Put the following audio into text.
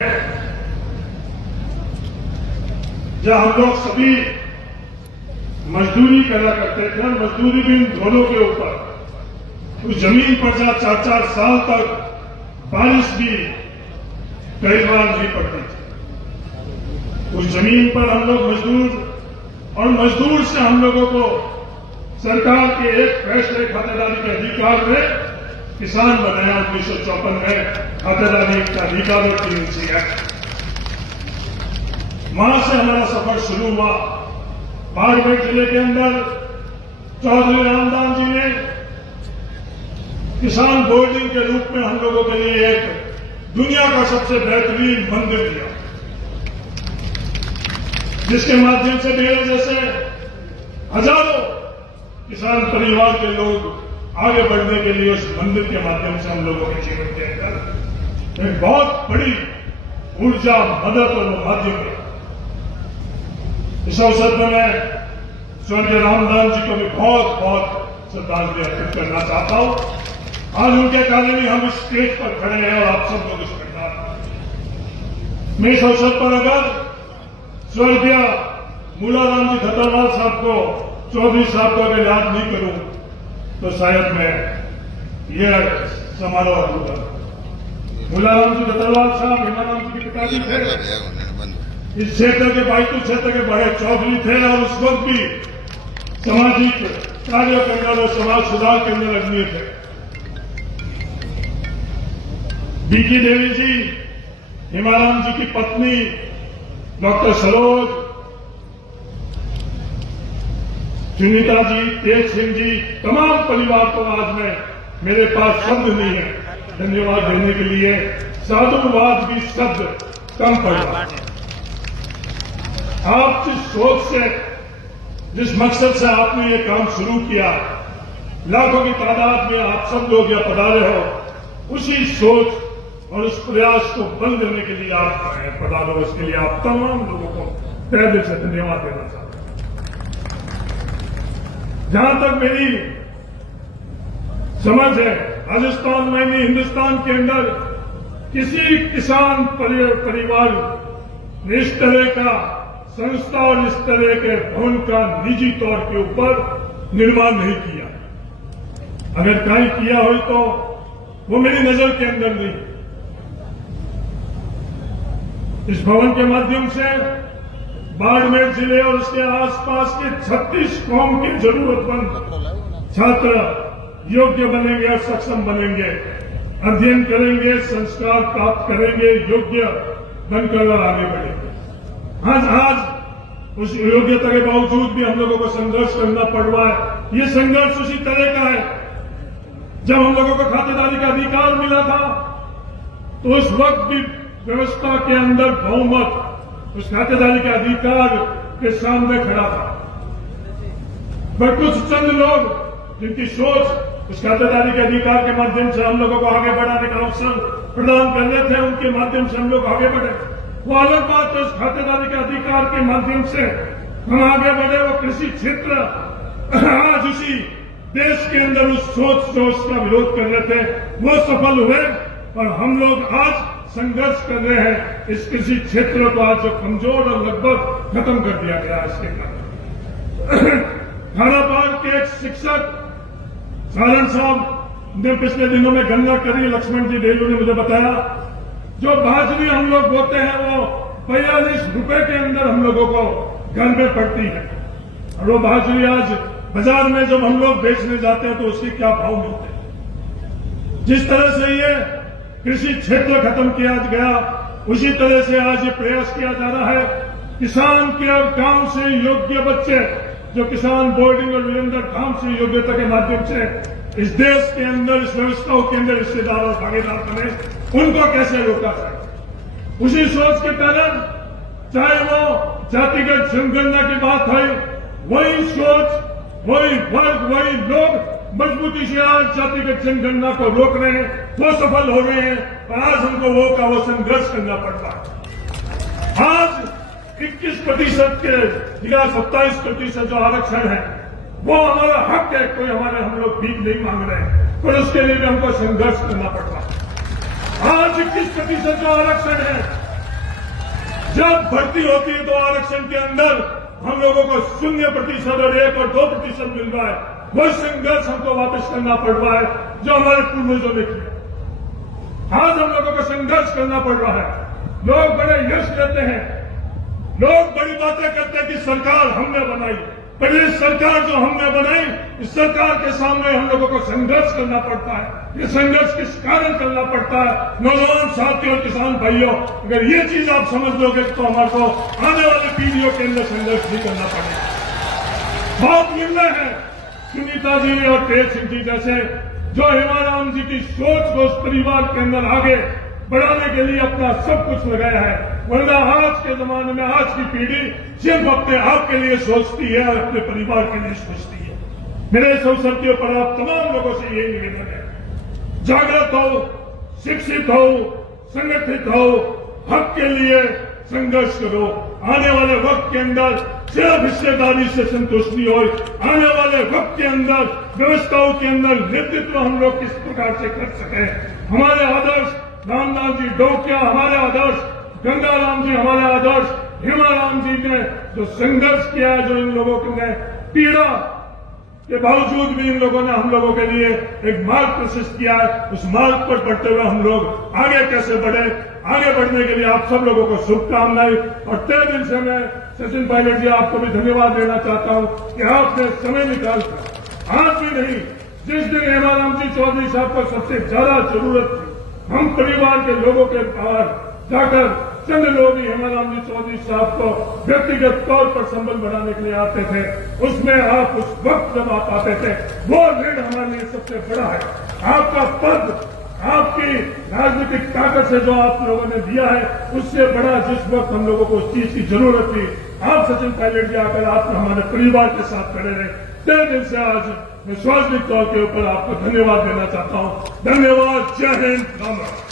जब हम लोग सभी मजदूरी करा करते थे, मजदूरी भी इन ढोलों के ऊपर, उस जमीन पर जहां 4-4 साल तक बारिश भी कई बार नहीं पड़ती थी, उस जमीन पर हम लोग मजदूर, और मजदूर से हम लोगों को सरकार के एक फैसले खातेदारी के अधिकार में किसान बनाया 1954 में खातेदारी का अधिकार और टीएमसी एक्ट। वहां से हमारा सफर शुरू हुआ। बाड़मेर जिले के अंदर चौधरी रामदास जी ने किसान बोर्डिंग के रूप में हम लोगों के लिए एक दुनिया का सबसे बेहतरीन मंदिर दिया, जिसके माध्यम से मेरे जैसे हजारों किसान परिवार के लोग आगे बढ़ने के लिए उस मंदिर के माध्यम से हम लोगों के जीवन के अंदर एक बहुत बड़ी ऊर्जा, मदद और माध्यम है। इस अवसर पर मैं स्वर्गीय रामदास जी को भी बहुत बहुत श्रद्धांजलि अर्पित करना चाहता हूं। आज उनके कारण ही हम इस स्टेज पर खड़े हैं और आप सब लोग इस प्रकार। मैं इस अवसर पर अगर स्वर्गीय मूलाराम जी खतरवाल साहब को, चौधरी साहब को अगर याद नहीं करूं तो शायद मैं ये समारोह अधूरा। मूलाराम जी खतरवाल साहब हेमाराम जी के पिताजी थे, इस क्षेत्र के बाइतू क्षेत्र के बड़े चौधरी थे और उस वक्त भी सामाजिक कार्य के अंदर और समाज सुधार के अंदर अग्रणी थे। बीकी देवी जी, हेमाराम जी की पत्नी डॉक्टर सरोज, सुनीता जी, तेज सिंह जी, तमाम परिवार को आज मैं, मेरे पास शब्द नहीं है धन्यवाद देने के लिए, साधुवाद भी शब्द कम पड़ा। आप जिस सोच से, जिस मकसद से आपने ये काम शुरू किया, लाखों की तादाद में आप सब लोग यहाँ पधारे हो, उसी सोच और उस प्रयास को बल देने के लिए आप पधारो, इसके लिए आप तमाम लोगों को तहे दिल से धन्यवाद देना चाहता हूं। जहां तक मेरी समझ है, राजस्थान में नहीं, हिंदुस्तान के अंदर किसी किसान परिवार ने इस तरह का संस्था और इस तरह के भवन का निजी तौर के ऊपर निर्माण नहीं किया। अगर कहीं किया हो तो वो मेरी नजर के अंदर नहीं। इस भवन के माध्यम से बाड़मेर जिले और उसके आसपास के 36 कौम के जरूरतमंद छात्र योग्य बनेंगे और सक्षम बनेंगे, अध्ययन करेंगे, संस्कार प्राप्त करेंगे, योग्य बनकर आगे बढ़ेंगे। आज उस योग्यता के बावजूद भी हम लोगों को संघर्ष करना पड़ रहा है। ये संघर्ष उसी तरह का है, जब हम लोगों को खातेदारी का अधिकार मिला था तो उस वक्त भी व्यवस्था के अंदर बहुमत उस खातेदारी के अधिकार के सामने खड़ा था, पर कुछ चंद लोग जिनकी सोच उस खातेदारी के अधिकार के माध्यम से हम लोगों को आगे बढ़ाने का अवसर प्रदान करने थे, उनके माध्यम से हम लोग आगे बढ़े। वो अलग बात है, उस खातेदारी के अधिकार के माध्यम से हम आगे बढ़े। वो कृषि क्षेत्र आज उसी देश के अंदर उस सोच जो उसका विरोध कर रहे थे वो सफल हुए, और हम लोग आज संघर्ष कर रहे हैं इस कृषि क्षेत्र को आज जो कमजोर और लगभग खत्म कर दिया गया। इसके कारण खानापार के एक शिक्षक सारण साहब ने पिछले दिनों में गणना करी, लक्ष्मण जी देवी ने मुझे बताया, जो बाजरी हम लोग बोते हैं वो 42 रुपए के अंदर हम लोगों को घर में पड़ती है, और वो बाजरी आज बाजार में जब हम लोग बेचने जाते हैं तो उसके क्या भाव मिलते हैं। जिस तरह से ये कृषि क्षेत्र खत्म किया गया, उसी तरह से आज ये प्रयास किया जा रहा है किसान के काम से योग्य बच्चे जो किसान बोर्डिंग और वीरेंद्र काम से योग्यता के माध्यम से इस देश के अंदर, इस व्यवस्थाओं के अंदर हिस्सेदार और भागीदार बने, उनको कैसे रोका जाए। उसी सोच के तहत चाहे वो जातिगत जनगणना की बात है, वही सोच, वही वर्ग, वही लोग मजबूती से आज जातिगत जनगणना को रोक रहे हैं, वो सफल हो रहे हैं, और आज हमको वो संघर्ष करना पड़ता है। आज 21% के या 27% जो आरक्षण है वो हमारा हक है, कोई हम लोग भीख नहीं मांग रहे हैं, पर उसके लिए भी हमको संघर्ष करना पड़ता है। आज 21% जो आरक्षण है जब भर्ती होती है तो आरक्षण के अंदर हम लोगों को 0% और 1 और 2% मिल रहा है। वो संघर्ष हमको वापस करना पड़ रहा है जो हमारे पूर्वजों ने किया। आज हम लोगों को संघर्ष करना पड़ रहा है। लोग बड़े यश लेते हैं, लोग बड़ी बातें करते हैं कि सरकार हमने बनाई, पर ये सरकार जो हमने बनाई, इस सरकार के सामने हम लोगों को संघर्ष करना पड़ता है। ये संघर्ष किस कारण करना पड़ता है? नौजवान साथियों और किसान भाइयों, अगर ये चीज आप समझ लोगे तो हमारे को आने वाली पीढ़ियों के अंदर संघर्ष भी करना पड़ेगा। बहुत निर्णय है सुनीता जी और तेज सिंह जी जैसे जो हेमाराम जी की सोच को उस परिवार के अंदर आगे बढ़ाने के लिए अपना सब कुछ लगाया है। वरना आज के जमाने में आज की पीढ़ी सिर्फ अपने आप के लिए सोचती है और अपने परिवार के लिए सोचती है। मेरे इस अवसर के ऊपर आप तमाम लोगों से यही निवेदन है, जागृत हो, शिक्षित हो, संगठित हो, हक के लिए संघर्ष करो। आने वाले वक्त के अंदर सिर्फ हिस्सेदारी से संतुष्ट नहीं हो, आने वाले वक्त के अंदर व्यवस्थाओं के अंदर नेतृत्व हम लोग किस प्रकार से कर सके। हमारे आदर्श रामदास जी डोकिया, हमारे आदर्श गंगाराम जी, हमारे आदर्श हेमाराम जी ने जो संघर्ष किया है, जो इन लोगों ने पीड़ा के बावजूद भी इन लोगों ने हम लोगों के लिए एक मार्ग प्रशस्त किया है। उस मार्ग पर बढ़ते हुए हम लोग आगे कैसे बढ़े, आगे बढ़ने के लिए आप सब लोगों को शुभकामनाएं। और तय दिल से मैं सचिन पायलट जी आपको भी धन्यवाद देना चाहता हूं कि आपने समय निकालकर, आज भी नहीं, जिस दिन हेमाराम जी चौधरी साहब को सबसे ज्यादा जरूरत थी, हम परिवार के लोगों के बाहर जाकर चंद लोग ही हेमाराम जी चौधरी साहब को व्यक्तिगत तौर पर संबल बढ़ाने के लिए आते थे। उसमें आप उस वक्त जब आप आते थे, वो ऋण हमारे लिए सबसे बड़ा है। आपका पद, आपकी राजनीतिक ताकत से जो आप लोगों ने दिया है, उससे बड़ा जिस वक्त हम लोगों को उस चीज की जरूरत थी, आप सचिन पायलट जी आकर आप हमारे परिवार के साथ खड़े रहे। तय दिल से आज मैं स्वास्थ्य तौर के ऊपर आपको धन्यवाद देना चाहता हूं। धन्यवाद। जय हिंद। राम राम।